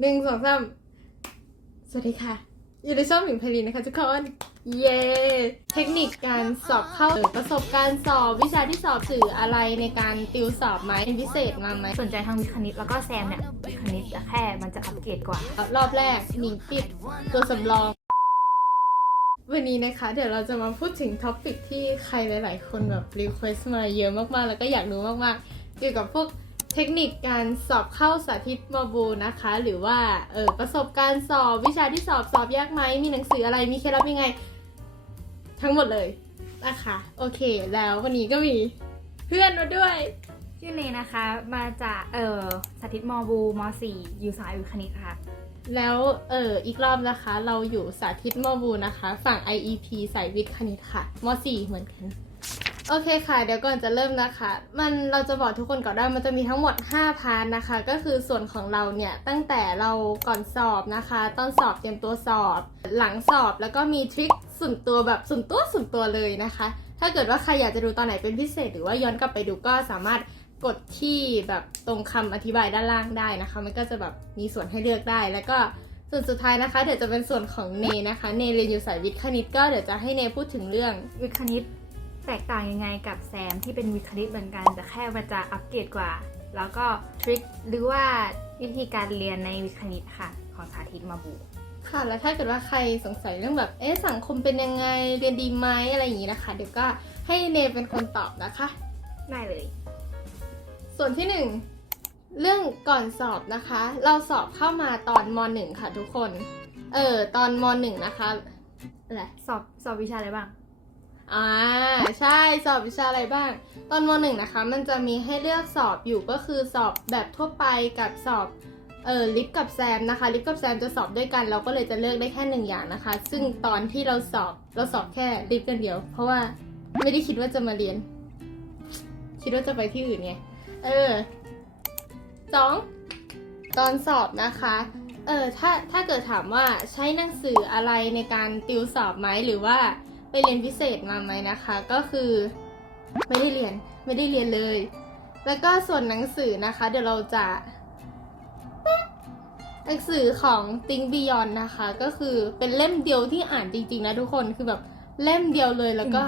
หนึ่งสองสามสวัสดีค่ะ อยู่ในช่องหมิงไพลินนะคะทุกคน เย้ เทคนิคการสอบเข้าหรือประสบการณ์สอบวิชาที่สอบสื่ออะไรในการติวสอบไหมเป็นพิเศษมาไหมสนใจทางวิทย์คณิตแล้วก็แซมเนี่ยวิทย์คณิตแต่แค่มันจะอัปเกรดกว่า รอบแรกหนิงปิดตัวสำรอง วันนี้นะคะ เดี๋ยวเราจะมาพูดถึงท็อปิกที่ใครหลาย ๆ คนแบบรีเควสมาเยอะมาก ๆ แล้วก็อยากรู้มาก ๆ เกี่ยวกับพวก เทคนิคการสอบเข้าสาธิตมบูนะคะ หรือว่าเออประสบการณ์สอบวิชาที่สอบสอบยากไหมมีหนังสืออะไรมีเคล็ดลับยังไง ทั้งหมดเลยนะคะโอเค แล้ววันนี้ก็มีเพื่อนมาด้วย ชื่อเนนะคะมาจากเอ่อสาธิตมบูม .4 อยู่สายวิทย์คณิตค่ะ แล้วเอออีกรอบนะคะ เราอยู่สาธิตมอบูนะคะ ฝั่ง IEP สายวิทย์คณิตค่ะม .4 เหมือนกัน โอเคค่ะ เดี๋ยวก่อนจะเริ่มนะคะ มันเราจะบอกทุกคนก่อนได้มันจะมีทั้งหมด 5 พาร์ทนะคะ ก็คือส่วนของเราเนี่ย ตั้งแต่เราก่อนสอบนะคะ ตอนสอบเตรียมตัวสอบ หลังสอบแล้วก็มีทริคส่วนตัวแบบส่วนตัวส่วนตัวเลยนะคะ ถ้าเกิดว่าใครอยากจะดูตอนไหนเป็นพิเศษ หรือว่าย้อนกลับไปดูก็สามารถกดที่แบบตรงคำอธิบายด้านล่างได้นะคะ มันก็จะแบบมีส่วนให้เลือกได้ แล้วก็ส่วนสุดท้ายนะคะ เดี๋ยวจะเป็นส่วนของเนนะคะ เนเรียนอยู่สายวิทย์คณิตก็เดี๋ยวจะให้เนพูดถึงเรื่องวิทย์คณิต แตกต่างยังไงกับแซมที่เป็นวิทย์คณิตเหมือนกัน แต่แค่มันจะอัปเกรดกว่า แล้วก็ทริคหรือว่าวิธีการเรียนในวิทย์คณิตค่ะ ของสาธิตมบูค่ะแล้วถ้าเกิดว่าใครสงสัยเรื่องแบบเอ๊ะสังคมเป็นยังไงเรียนดีไหมอะไรอย่างนี้นะคะ เดี๋ยวก็ให้เนเป็นคนตอบนะคะ ได้เลย ส่วนที่หนึ่งเรื่องก่อนสอบนะคะ เราสอบเข้ามาตอนมหนึ่งค่ะทุกคน เออตอนมหนึ่งนะคะอะไรสอบสอบวิชาอะไรบ้าง อ่าใช่สอบวิชาอะไรบ้าง ตอนมหนึ่งนะคะ มันจะมีให้เลือกสอบอยู่ก็คือสอบแบบทั่วไปกับสอบเออลิฟกับแซมนะคะ ลิฟกับแซมจะสอบด้วยกัน เราก็เลยจะเลือกได้แค่หนึ่งอย่างนะคะ ซึ่งตอนที่เราสอบเราสอบแค่ลิฟกันเดียว เพราะว่าไม่ได้คิดว่าจะมาเรียน คิดว่าจะไปที่อื่นไงเออสองตอนสอบนะคะเออถ้าถ้าเกิดถามว่าใช้หนังสืออะไรในการติวสอบไหมหรือว่า ไปเรียนพิเศษมาไหมนะคะ ก็คือไม่ได้เรียนไม่ได้เรียนเลย แล้วก็ส่วนหนังสือนะคะ เดี๋ยวเราจะหนังสือของ Think Beyond นะคะ ก็คือเป็นเล่มเดียวที่อ่านจริงๆนะทุกคนคือแบบเล่มเดียวเลยแล้วก็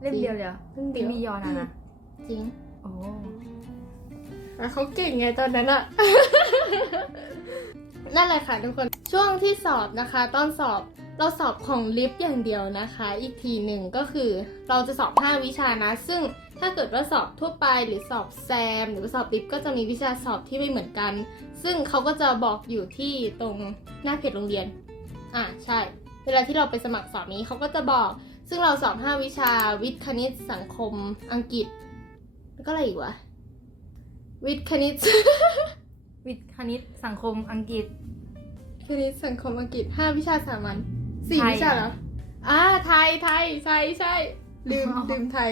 เล่มเดียวเลยเหรอเล่มเดีติยวมียอนอะนะจริงโอ้แล้วเขาเก่งไงตอนนั้นอะนั่นแหละค่ะทุกคนช่วงที่สอบนะคะ ตอนสอบ เราสอบของลิฟต์อย่างเดียวนะคะ อีกทีหนึ่งก็คือเราจะสอบ 5 วิชานะ ซึ่งถ้าเกิดว่าสอบทั่วไปหรือสอบแซม หรือว่าสอบลิฟต์ก็จะมีวิชาสอบที่ไม่เหมือนกัน ซึ่งเขาก็จะบอกอยู่ที่ตรงหน้าเพจโรงเรียน อ่าใช่ เวลาที่เราไปสมัครสอบนี้เขาก็จะบอก ซึ่งเราสอบ 5 วิชาวิทย์คณิตสังคม อังกฤษ แล้วก็อะไรอีกวะ วิทย์คณิต วิทย์คณิตสังคมอังกฤษคณิตสังคมอังกฤษห้าวิชาสามัญ สี่ไทยวิชาเหรออ่าไทยไทยใช่ใช่ลืมอ๋อลืมไทย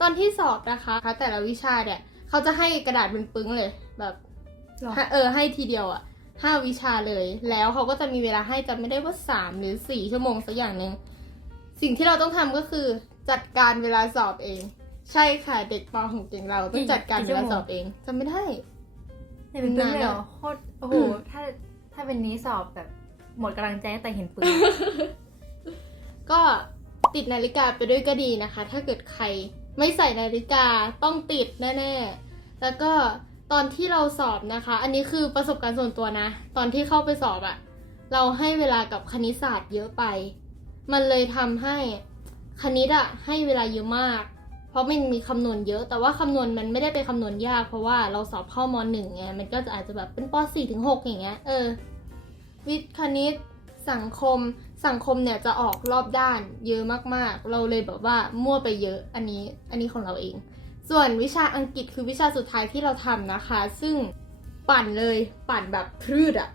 ตอนที่สอบนะคะแต่ละวิชาเนี่ยเขาจะให้กระดาษเป็นปึ้งเลยแบบหรอเออให้ทีเดียวอะห้าวิชาเลย แล้วเขาก็จะมีเวลาให้จำไม่ได้ว่าสามหรือสี่ชั่วโมงสักอย่างหนึ่งสิ่งที่เราต้องทำก็คือจัดการเวลาสอบเอง ใช่ค่ะเด็กปของเก่งเราต้องจัดการเวลาสอบเองจำไม่ได้ในเป็นปึ้งเลยเหรอนานแล้วโคตรโอ้โหถ้าถ้าเป็นนี้สอบแบบ หมดกำลังใจตั้งแต่เห็นปึ้งก็ติดนาฬิกาไปด้วยก็ดีนะคะ ถ้าเกิดใครไม่ใส่นาฬิกาต้องติดแน่ๆ แล้วก็ตอนที่เราสอบนะคะ อันนี้คือประสบการณ์ส่วนตัวนะ ตอนที่เข้าไปสอบอะเราให้เวลากับคณิตศาสตร์เยอะไป มันเลยทำให้คณิตอะให้เวลาเยอะมาก เพราะมันมีคำนวณเยอะ แต่ว่าคำนวณมันไม่ได้ไปคำนวณยาก เพราะว่าเราสอบเข้ามหนึ่งไง มันก็จะอาจจะแบบเป็นปสี่ถึงหกอย่างเงี้ย เออ วิทย์คณิต สังคม สังคมเนี่ยจะออกรอบด้านเยอะมากๆ เราเลยแบบว่ามั่วไปเยอะอันนี้อันนี้ของเราเอง ส่วนวิชาอังกฤษคือวิชาสุดท้ายที่เราทำนะคะ ซึ่งปั่นเลยปั่นแบบพืดอะ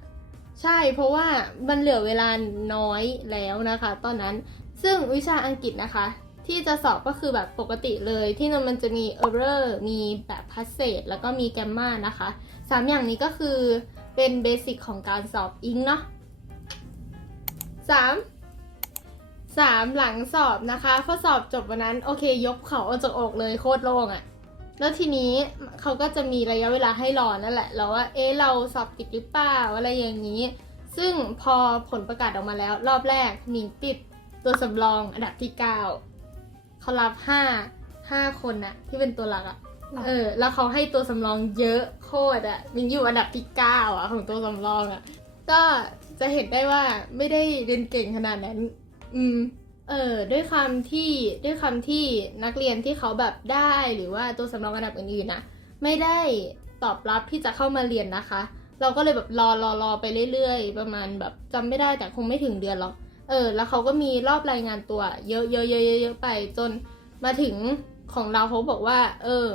ใช่เพราะว่ามันเหลือเวลาน้อยแล้วนะคะ ตอนนั้นซึ่งวิชาอังกฤษนะคะ ที่จะสอบก็คือแบบปกติเลยที่มันจะมี error มีแบบ passage แล้วก็มี grammar นะคะสามอย่างนี้ก็คือ เป็นเบสิกของการสอบอิงเนาะสามสามหลังสอบนะคะพอสอบจบวันนั้น โอเค ยกเขาออกจากอกเลยโคตรโล่งอะ่ะ แล้วทีนี้เขาก็จะมีระยะเวลาให้รอนั่นแหละ แล้วว่า เอ๊ะ เราสอบติดหรือเปล่า อะไรอย่างนี้ ซึ่งพอผลประกาศออกมาแล้ว รอบแรกหนิงติดตัวสำรองอันดับที่ 9 เขารับห้าห้าคนนะที่เป็นตัวหลักอะ เออ แล้วเขาให้ตัวสำรองเยอะโคตรอะมินอยู่อันดับที่เก้าอะของตัวสำรองอะก็จะเห็นได้ว่าไม่ได้เรียนเก่งขนาดนั้น อืม เออ ด้วยความที่ด้วยความที่นักเรียนที่เขาแบบได้หรือว่าตัวสำรองอันดับอื่นๆนะไม่ได้ตอบรับที่จะเข้ามาเรียนนะคะ เราก็เลยแบบรอรอรอไปเรื่อยๆ ประมาณแบบจำไม่ได้แต่คงไม่ถึงเดือนหรอก เออ แล้วเขาก็มีรอบรายงานตัว เยอะเยอะเยอะเยอะเยอะไปจนมาถึงของเราเขาบอกว่า เออ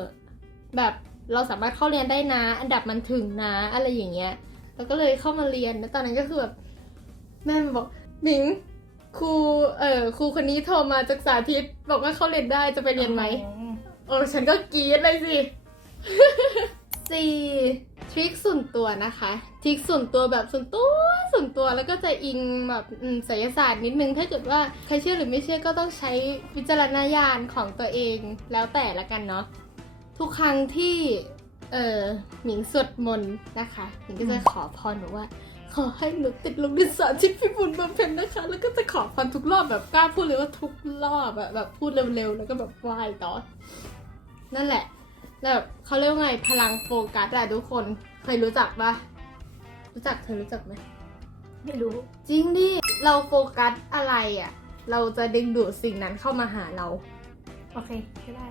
แบบเราสามารถเข้าเรียนได้นะ อันดับมันถึงนะอะไรอย่างเงี้ยเราก็เลยเข้ามาเรียนแล้วตอนนั้นก็คือแบบแม่มาบอกหมิงครูเออครูคนนี้โทรมาจากสาธิต บอกว่าเข้าเรียนได้จะไปเรียนไหมโอ้ฉันก็กรี๊ดเลยสิ สี่ทริคส่วนตัวนะคะทริคส่วนตัวแบบส่วนตัวส่วนตัวแล้วก็จะอิงแบบอืมศิลศาสตร์นิดนึง ถ้าเกิดว่าใครเชื่อหรือไม่เชื่อก็ต้องใช้วิจารณญาณของตัวเองแล้วแต่ละกันเนาะ ทุกครั้งที่เออหมิงสวดมนต์นะคะหมิงก็จะขอพรบอกว่า ขอให้หนูติดลงดินสาชิตพิบูลบำเพ็ญนะคะ แล้วก็จะขอพรทุกรอบแบบกล้าพูดเลยว่าทุกรอบอะแบบพูดเร็วๆ แล้วก็แบบไหว้ต่อ นั่นแหละแล้วแบบเขาเรียกว่าไงพลังโฟกัสอะทุกคนเคยรู้จักปะรู้จักเธอรู้จักไหมไม่รู้ จริงดิเราโฟกัสอะไรอะเราจะดึงดูดสิ่งนั้นเข้ามาหาเรา โอเคก็ได้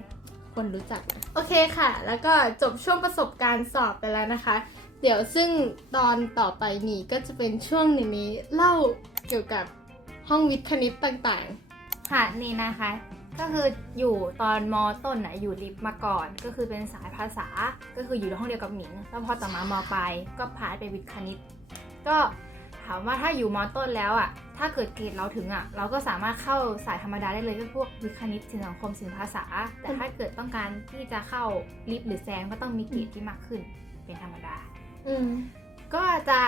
คนรู้จักนะโอเคค่ะ แล้วก็จบช่วงประสบการณ์สอบไปแล้วนะคะ เดี๋ยวซึ่งตอนต่อไปนี้ก็จะเป็นช่วงนี้เล่าเกี่ยวกับห้องวิทย์คณิตต่างค่ะนี่นะคะ ก็คืออยู่ตอนมต้นน่ะอยู่ลิฟต์มาก่อน ก็คือเป็นสายภาษาก็คืออยู่ในห้องเดียวกับหมิงแล้วพอต่อมามปลายก็พาไปวิทย์คณิต ก็ ถามว่าถ้าอยู่มต้นแล้วอะ ถ้าเกิดเกรดเราถึงอะ เราก็สามารถเข้าสายธรรมดาได้เลยก็พวกวิทย์คณิตศิลป์สังคมศิลป์ภาษา แต่ถ้าเกิดต้องการที่จะเข้าลิฟต์หรือแซงก็ต้องมีเกรดที่มากขึ้นเป็นธรรมดาๆอืมก็จะ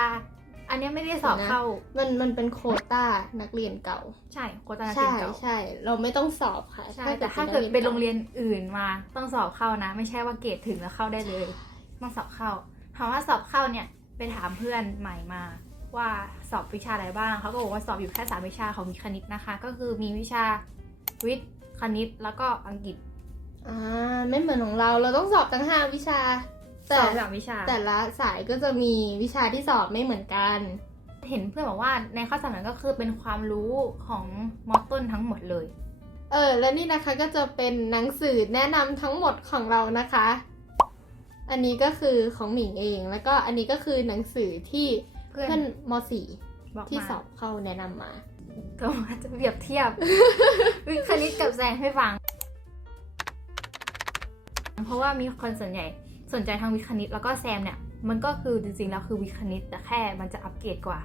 อันเนี้ยไม่ได้สอบเดี๋ยวนะเข้า มันมันเป็นโควต้านักเรียนเก่า ใช่โควต้านักใช่เรียนเก่า ใช่ เราไม่ต้องสอบค่ะ ใช่ แต่ถ้าเกิดเป็นโรงเรียนอื่นมาต้องสอบเข้านะ ไม่ใช่ว่าเกรดถึงแล้วเข้าได้เลย ต้องสอบเข้าถามว่าสอบเข้าเนี่ยไปถามเพื่อนใหม่มา ว่าสอบวิชาอะไรบ้างเขาก็บอกว่าสอบอยู่แค่สามวิชาของวิทย์คณิตนะคะ ก็คือมีวิชาวิทย์คณิตแล้วก็อังกฤษอ่าไม่เหมือนของเราเราต้องสอบทั้งห้าวิชาแต่สอบสามวิชา แต่ละสายก็จะมีวิชาที่สอบไม่เหมือนกัน เห็นเพื่อนบอกว่าในข้อสอบนั้นก็คือเป็นความรู้ของมอต้นทั้งหมดเลย เออ และนี่นะคะก็จะเป็นหนังสือแนะนำทั้งหมดของเรานะคะ อันนี้ก็คือของหมิงเอง แล้วก็อันนี้ก็คือหนังสือที่ เพื่อนเพื่อนมบอก .4 ที่มาสอบเข้าแนะนำมา ก็มาจะเปรียบเทียบ วิทย์คณิตกับแซงให้ฟัง เพราะว่ามีคนส่วนใหญ่สนใจทางวิทย์คณิตแล้วก็แซมเนี่ย มันก็คือจริงๆแล้วคือวิทย์คณิตแต่แค่มันจะอัปเกรดกว่า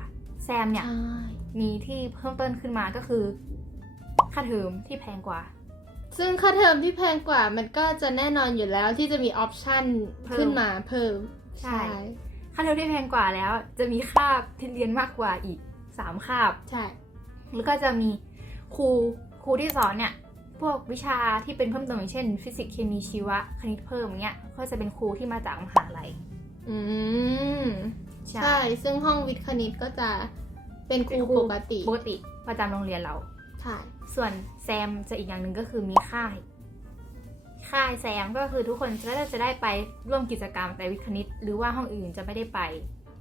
แซมเนี่ยใช่มีที่เพิ่มต้นขึ้นมาก็คือค่าเทอมที่แพงกว่า ซึ่งค่าเทอมที่แพงกว่ามันก็จะแน่นอนอยู่แล้วที่จะมีออปชั่นเพิ่มขึ้นมาเพิ่ม ใช่ ค่าเทอมที่แพงกว่าแล้ว จะมีคาบที่เรียนมากกว่าอีกสามคาบ ใช่ แล้วก็จะมีครูครูที่สอนเนี่ย พวกวิชาที่เป็นเพิ่มเติมอย่างเช่น ฟิสิกส์เคมีชีวะคณิตเพิ่มอย่างเงี้ยก็จะเป็นครูที่มาจากมหาลัย อืม ใช่ ใช่ ซึ่งห้องวิทย์คณิตก็จะเป็นครูปกติ ปกติประจำโรงเรียนเรา ใช่ ส่วนแซมจะอีกอย่างหนึ่งก็คือมีค่าย ค่ายแซมก็คือทุกคนก็จะได้ไปร่วมกิจกรรมแต่วิทย์คณิต หรือว่าห้องอื่นจะไม่ได้ไป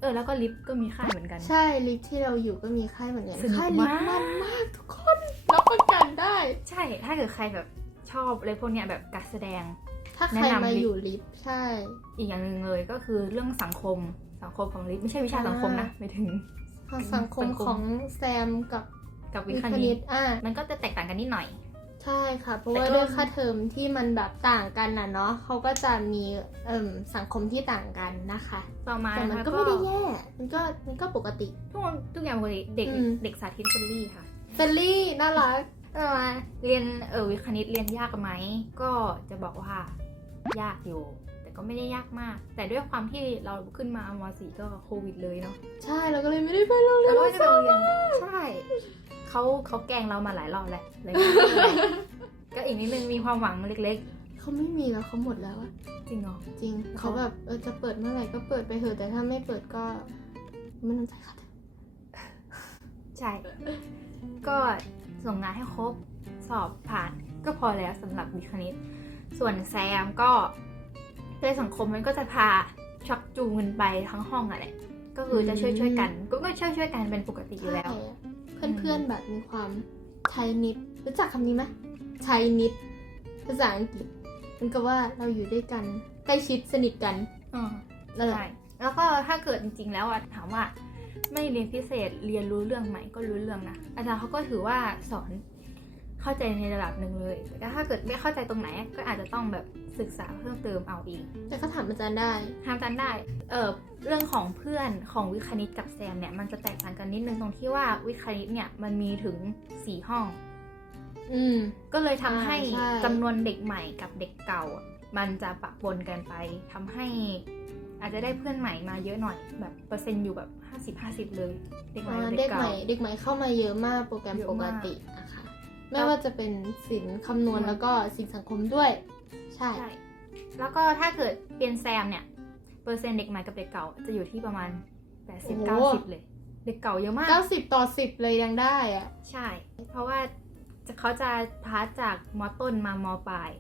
เออ แล้วก็ลิฟต์ก็มีค่ายเหมือนกัน ใช่ลิฟต์ที่เราอยู่ก็มีค่ายเหมือนกันสนุกค่ายลิฟต์มากมันมากทุกคนรับประกันได้ ใช่ถ้าเกิดใครแบบชอบอะไรพวกเนี้ยแบบการแสดง ถ้าใครแนะนำมาลิฟต์อยู่ลิฟต์ใช่ อีกอย่างหนึ่งเลยก็คือเรื่องสังคมสังคมของลิฟต์ไม่ใช่วิชาสังคมนะไม่ถึง สังคมสังคม ของแซมกับกับวิวิททย์ย์คคณิณิตต อ่ามันก็จะแตกต่างกันนิดหน่อย ใช่ค่ะ เพราะแต่ว่าก็ด้วยค่าเทอมที่มันแบบต่างกันนะเนาะเขาก็จะมีเอ่มสังคมที่ต่างกันนะคะต่อมาแต่มันนะคะก็ไม่ได้แย่ มันก็มันก็ปกติทุกคนทุกอย่างปกติเด็กอืมเด็กสาธิตเฟรนลี่ค่ะเฟลลี่น่ารักต่อมาเรียนเออวิทย์คณิตเรียนยากไหมก็จะบอกว่า ยากอยู่แต่ก็ไม่ได้ยากมาก แต่ด้วยความที่เราขึ้นมามสี่ก็โควิดเลยเนาะ ใช่ เราก็เลยไม่ได้ไปโรงเรียแล้นวก็จะไปโรงเรียน ใช่ เขาเขาแกล้งเรามาหลายรอบแล้วอะไรเงี้ยก็อีกนิดนึงมีความหวังเล็กเขาไม่มีแล้วเขาหมดแล้วอะจริงเหรอ จริงเขาแบบเออจะเปิดเมื่อไหร่ก็เปิดไปเถอะแต่ถ้าไม่เปิดก็ไม่ต้องจ่ายค่าเทอมใช่ ก็ส่งงานให้ครบสอบผ่านก็พอแล้วสำหรับวิทย์คณิต ส่วนแซมก็ในสังคมมันก็จะพาชักจูงเงินไปทั้งห้องอะแหละก็คือจะช่วยช่วยๆกัน ก็ก็ช่วยช่วยๆกันเป็นปกติอยู่แล้ว ใช่อะ เพื่อนๆแบบมีความใช้นิดรู้จักคำนี้ไหมใช้นิดภาษาอังกฤษมันก็ว่าเราอยู่ด้วยกันใกล้ชิดสนิทกันอืมนั่นแหละใช่แล้วก็ถ้าเกิดจริง ๆ แล้วอะถามว่า ไม่เรียนพิเศษเรียนรู้เรื่องใหม่ก็รู้เรื่องนะอาจารย์เขาก็ถือว่าสอน เข้าใจในระดับหนึ่งเลยแต่ถ้าเกิดไม่เข้าใจตรงไหน ก็อาจจะต้องแบบศึกษาเพิ่มเติมเอาเองแต่ก็ถามอาจารย์ได้ทำกันได้เออเรื่องของเพื่อนของวิทย์คณิตกับแซมเนี่ยมันจะแตกต่างกันนิดนึงตรงที่ว่าวิทย์คณิตเนี่ยมันมีถึงสี่ห้อง อืม ก็เลยทำให้อ่าใช่จำนวนเด็กใหม่กับเด็กเก่าอะมันจะปะปนกันไปทำให้อาจจะได้เพื่อนใหม่มาเยอะหน่อยแบบเปอร์เซ็นต์อยู่แบบ50 50 เลย เด็กใหม่อ่ากับเด็เด็กกใหเก่าม่เด็กใหม่เข้ามาเยอะมากโปรแกรมเยอะปกมากตินะคะ ไม่ว่าจะเป็นศิลป์คำนวณอืมแล้วก็สิ่งสังคมด้วย ใช่ ใช่ แล้วก็ถ้าเกิดเปลี่ยนแซมเนี่ย เปอร์เซ็นต์เด็กใหม่กับเด็กเก่าจะอยู่ที่ประมาณ80 90เลย เด็กเก่าเยอะมาก 90 ต่อ 10 เลยยังได้อะใช่ เพราะว่าจะเขาจะพาสจากมอต้นมามอปลาย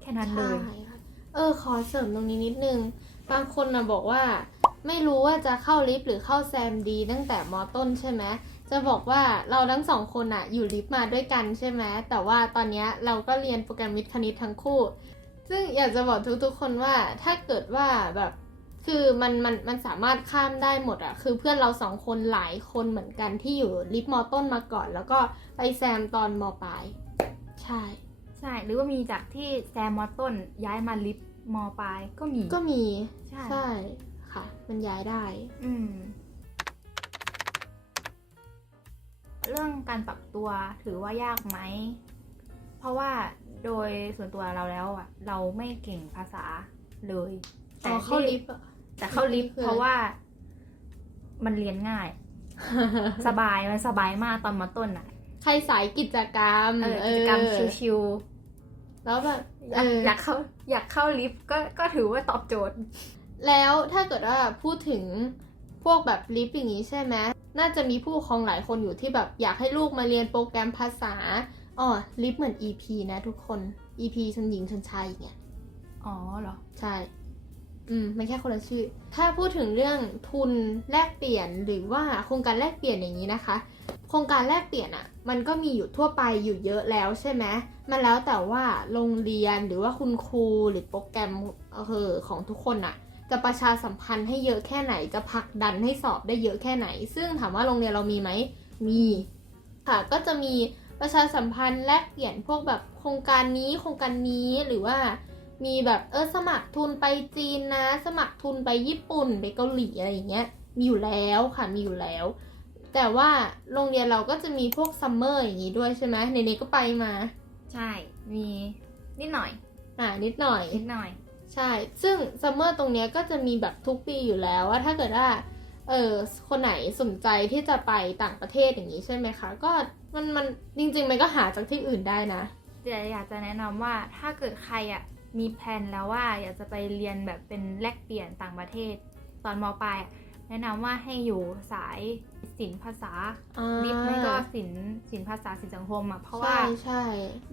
แค่นั้นเลใช่ย ค่ะเออขอเสริมตรงนี้นิดนึง บางคนนะบอกว่า ไม่รู้ว่าจะเข้าลิฟต์หรือเข้าแซมดีตั้งแต่มอต้นใช่ไหม จะบอกว่าเราทั้งสองคนอะอยู่ลิฟต์มาด้วยกันใช่ไหมแต่ว่าตอนเนี้ยเราก็เรียนโปรแกรมวิทย์คณิตทั้งคู่ ซึ่งอยากจะบอกทุกๆคนว่าถ้าเกิดว่าแบบคือมันมันมันสามารถข้ามได้หมดอะคือเพื่อนเราสองคนหลายคนเหมือนกันที่อยู่ลิฟต์มอต้นมาก่อน แล้วก็ไปแซมตอนมอปลาย ใช่ ใช่หรือว่ามีจากที่แซมมอต้นย้ายมาลิฟต์มอปลายก็มีก็มีใช่ใช่ค่ะ มันย้ายได้ อืม เรื่องการปรับตัวถือว่ายากไหม เพราะว่าโดยส่วนตัวเราแล้วอะ เราไม่เก่งภาษาเลยอ๋อเข้าลิฟต์อะแต่เข้าลิฟต์คือเพราะว่ามันเรียนง่าย สบายมันสบายมากตอนมาต้นอะ ใครสายกิจกรรมเออกิจกรรมเออชิวแล้วแบบๆอเอยากออยากเข้าอยากเข้าลิฟต์ก็ก็ถือว่าตอบโจทย์ แล้วถ้าเกิดว่าพูดถึงพวกแบบลิฟต์อย่างนี้ใช่ไหม น่าจะมีผู้ปกครองหลายคนอยู่ที่แบบอยากให้ลูกมาเรียนโปรแกรมภาษาอ๋อลิฟเหมือน EP นะทุกคน EP ชนหญิงชนชายอย่างเงี้ยอ๋อเหรอ ใช่ อืม มันแค่คนละชื่อ ถ้าพูดถึงเรื่องทุนแลกเปลี่ยนหรือว่าโครงการแลกเปลี่ยนอย่างนี้นะคะ โครงการแลกเปลี่ยนอะ่ะ มันก็มีอยู่ทั่วไปอยู่เยอะแล้วใช่ไหมมันแล้วแต่ว่าโรงเรียนหรือว่าคุณครูหรือโปรแกรมเออของทุกคนอะ่ะ จะประชาสัมพันธ์ให้เยอะแค่ไหน จะผลักดันให้สอบได้เยอะแค่ไหน ซึ่งถามว่าโรงเรียนเรามีไหม มีค่ะ ก็จะมีประชาสัมพันธ์แลกเปลี่ยนพวกแบบโครงการนี้โครงการนี้หรือว่ามีแบบเออสมัครทุนไปจีนนะ สมัครทุนไปญี่ปุ่นไปเกาหลีอะไรอย่างเงี้ยมีอยู่แล้วค่ะมีอยู่แล้ว แต่ว่าโรงเรียนเราก็จะมีพวกซัมเมอร์อย่างนี้ด้วยใช่ไหมเนเน่ก็ไปมา ใช่ มีนิดหน่อย อ่านิดหน่อยนิดหน่อย ใช่ ซึ่งซัมเมอร์ตรงเนี้ยก็จะมีแบบทุกปีอยู่แล้วว่าถ้าเกิดว่า เออคนไหนสนใจที่จะไปต่างประเทศอย่างนี้ใช่ไหมคะ ก็มันมันจริง ๆ มันก็หาจากที่อื่นได้นะแต่อยากจะแนะนำว่าถ้าเกิดใครอะมีแผนแล้วว่าอยากจะไปเรียนแบบเป็นแลกเปลี่ยนต่างประเทศ ตอนมปลายอะแนะนำว่าให้อยู่สายศิลป์ภาษาอ่าลิฟต์ไม่ก็ศิลป์ศิลป์ภาษาศิลป์สังคมอะเพราะว่าใช่ใช่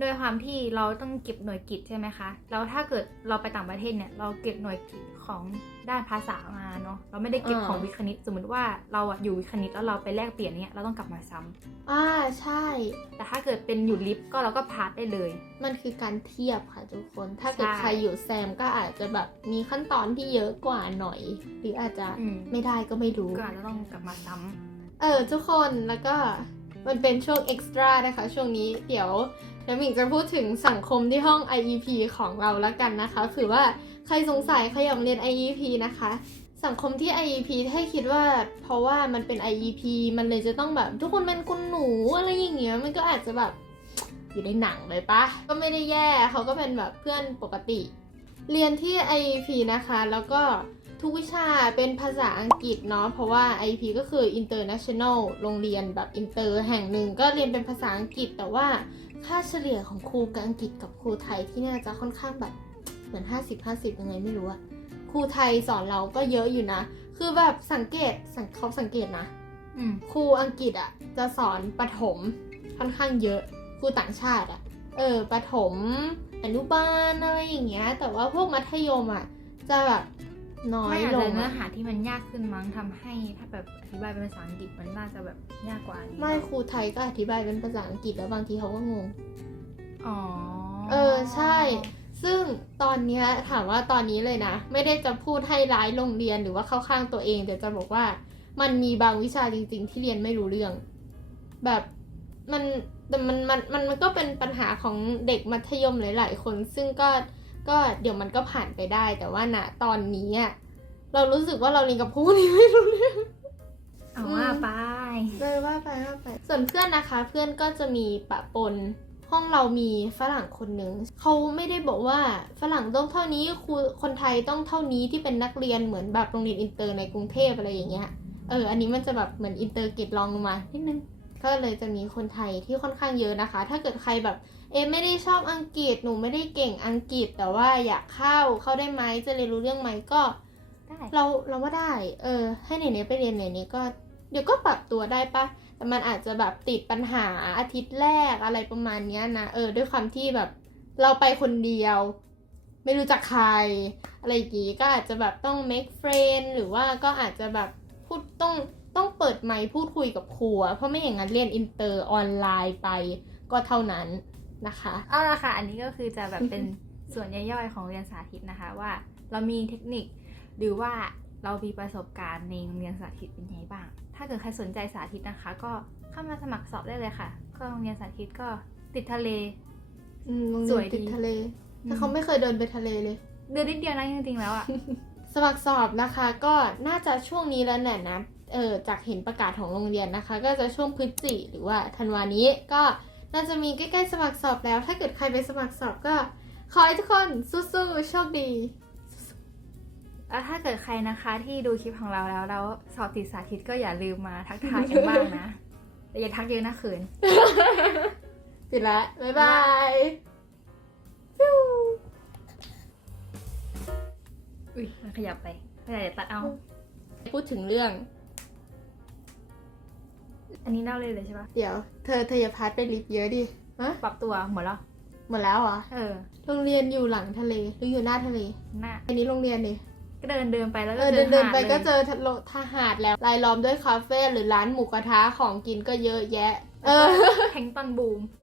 ด้วยความที่เราต้องเก็บหน่วยกิตใช่ไหมคะแล้วถ้าเกิดเราไปต่างประเทศเนี่ยเราเก็บหน่วยกิตของด้านภาษามาเนาะเราไม่ได้เก็บของวิทย์คณิต สมมติว่าเราอะอยู่วิทย์คณิตแล้วเราไปแลกเปลี่ยนเนี่ยเราต้องกลับมาซ้ำอ่าใช่ แต่ถ้าเกิดเป็นอยู่ลิฟต์ก็เราก็พาสได้เลย มันคือการเทียบค่ะทุกคน ถ้าเกิดใช่ใครอยู่แซมก็อาจจะแบบมีขั้นตอนที่เยอะกว่าหน่อย หรืออาจจะอืมไม่ได้ก็ไม่รู้ก็อาจจะต้องกลับมาซ้ำ เออทุกคนแล้วก็มันเป็นช่วงเอ็กซ์ตร้านะคะ ช่วงนี้เดี๋ยวเดี๋ยวหมิงจะพูดถึงสังคมที่ห้อง IEP ของเราแล้วกันนะคะเผื่อว่าใครสงสัยใครอยากเรียน IEP นะคะ สังคมที่ IEP ถ้าคิดว่า เพราะว่ามันเป็น IEP มันเลยจะต้องแบบ ทุกคนเป็นคุณหนูอะไรอย่างเงี้ยมันก็อาจจะแบบอยู่ในหนังเลยปะก็ไม่ได้แย่เขาก็เป็นแบบเพื่อนปกติ เรียนที่ IEP นะคะ แล้วก็ ทุกวิชาเป็นภาษาอังกฤษเนาะเพราะว่า IEP ก็คือ international โรงเรียนแบบอินเตอร์แห่งหนึ่งก็เรียนเป็นภาษาอังกฤษ แต่ว่าค่าเฉลี่ยของครูกับอังกฤษกับครูไทยที่เนี่ยจะค่อนข้างแบบเหมือนห้าสิบห้าสิบยังไงไม่รู้อะครูไทยสอนเราก็เยอะอยู่นะ คือแบบสังเกตสังเขาสังเกตนะอืมครูอังกฤษอะจะสอนประถมค่อนข้างเยอะครูต่างชาติอะเออประถมอนุบาลอะไรอย่างเงี้ย แต่ว่าพวกมัธยมอะจะแบบ น้อยไม่อาจลจะงเนื้ออะหาที่มันยากขึ้นมั้งทำให้ถ้าแบบอธิบายเป็นภาษาอังกฤษมันน่าจะแบบยากกว่านี้ไม่ครูไทยก็อธิบายเป็นภาษาอังกฤษแล้วบางทีเขาก็งง อ๋อเออใช่ ซึ่งตอนเนี้ยถามว่าตอนนี้เลยนะ ไม่ได้จะพูดให้ร้ายโรงเรียนหรือว่าเข้าข้างตัวเอง แต่จะบอกว่ามันมีบางวิชาจริง ๆ ที่เรียนไม่รู้เรื่อง แบบมันแต่มันมันมันมันก็เป็นปัญหาของเด็กมัธยมหลาย ๆ คน ซึ่งก็ ก็เดี๋ยวมันก็ผ่านไปได้ แต่ว่าณตอนนี้อะเรารู้สึกว่าเราเรียนกับผู้นี้ไม่รู้เรื่องเอาว่าไปเลยว่าไปว่าไป ส่วนเพื่อนนะคะ เพื่อนก็จะมีปะปน ห้องเรามีฝรั่งคนหนึ่งเขาไม่ได้บอกว่าฝรั่งต้องเท่านี้ครูคนไทยต้องเท่านี้ที่เป็นนักเรียนเหมือนแบบโรงเรียนอินเตอร์ในกรุงเทพอะไรอย่างเงี้ยเอออันนี้มันจะแบบเหมือนอินเตอร์เกรดรองลงมานิดนึงก็เลยจะมีคนไทยที่ค่อนข้างเยอะนะคะ ถ้าเกิดใครแบบ เอะไม่ได้ชอบอังกฤษหนูไม่ได้เก่งอังกฤษแต่ว่าอยากเข้าเข้าได้ไหมจะเรียนรู้เรื่องไหมก็ ได้เราเราว่าได้ เออ ให้ไหนๆไปเรียนไหนนี้ก็ เดี๋ยวก็ปรับตัวได้ปะแต่มันอาจจะแบบติดปัญหาอาทิตย์แรกอะไรประมาณเนี้ยนะเออ ด้วยความที่แบบเราไปคนเดียว ไม่รู้จักใคร อะไรอย่างงี้ก็อาจจะแบบต้อง make friend หรือว่าก็อาจจะแบบพูดต้องต้องเปิดไมค์พูดคุยกับครูอะเพราะไม่อย่างนั้นเรียนอินเตอร์ออนไลน์ไปก็เท่านั้น นะคะเอาละค่ะ อันนี้ก็คือจะแบบเป็นส่วนย่อยๆของเรียนสาธิตนะคะว่าเรามีเทคนิคหรือว่าเรามีประสบการณ์ในโรงเรียนสาธิตเป็นยังไงบ้าง ถ้าเกิดใครสนใจสาธิตนะคะ ก็เข้ามาสมัครสอบได้เลยค่ะ ก็โรงเรียนสาธิตก็ติดทะเลอืมโรงเรีสวยนดีติดทะเลอืมแต่เขาไม่เคยเดินไปทะเลเลย เดือนนิดเดียวนะจริงๆแล้วอะสมัครสอบนะคะก็น่าจะช่วงนี้แล้วแหละนะเออจากเห็นประกาศของโรงเรียนนะคะ ก็จะช่วงพฤศจิหรือว่าธันวานี้ก็ น่าจะมีใกล้ๆสมัครสอบแล้ว ถ้าเกิดใครไปสมัครสอบก็ ขอให้ทุกคนสู้ๆโชคดีแล้วถ้าเกิดใครนะคะที่ดูคลิปของเราแล้วแล้วสอบติดสาธิตก็อย่าลืมมาทักทายกันบ้างนะแต่อย่าทักเยอะนะเขินปิดละบ๊ายบายอุ้ยมันขยับไปไม่ได้เดี๋ยวตัดเอา พูดถึงเรื่อง อันนี้เล่าเลยเลยใช่ปะเดี๋ยว เธอเธออย่าพาร์ทไปลิฟต์เยอะดิฮะปรับตัวหมดแล้ว หมดแล้วเหรอเออ โรงเรียนอยู่หลังทะเลหรืออยู่หน้าทะเล หน้า อันนี้โรงเรียนดิก็เดินเดินไปแล้วเอก็อเดินเดินไปหาลยก็เจอทะโลทหาดแล้วรายล้อมด้วยคาเฟ่หรือร้านหมูกระทะของกินก็เยอะแยะ เออแทงตอนบูม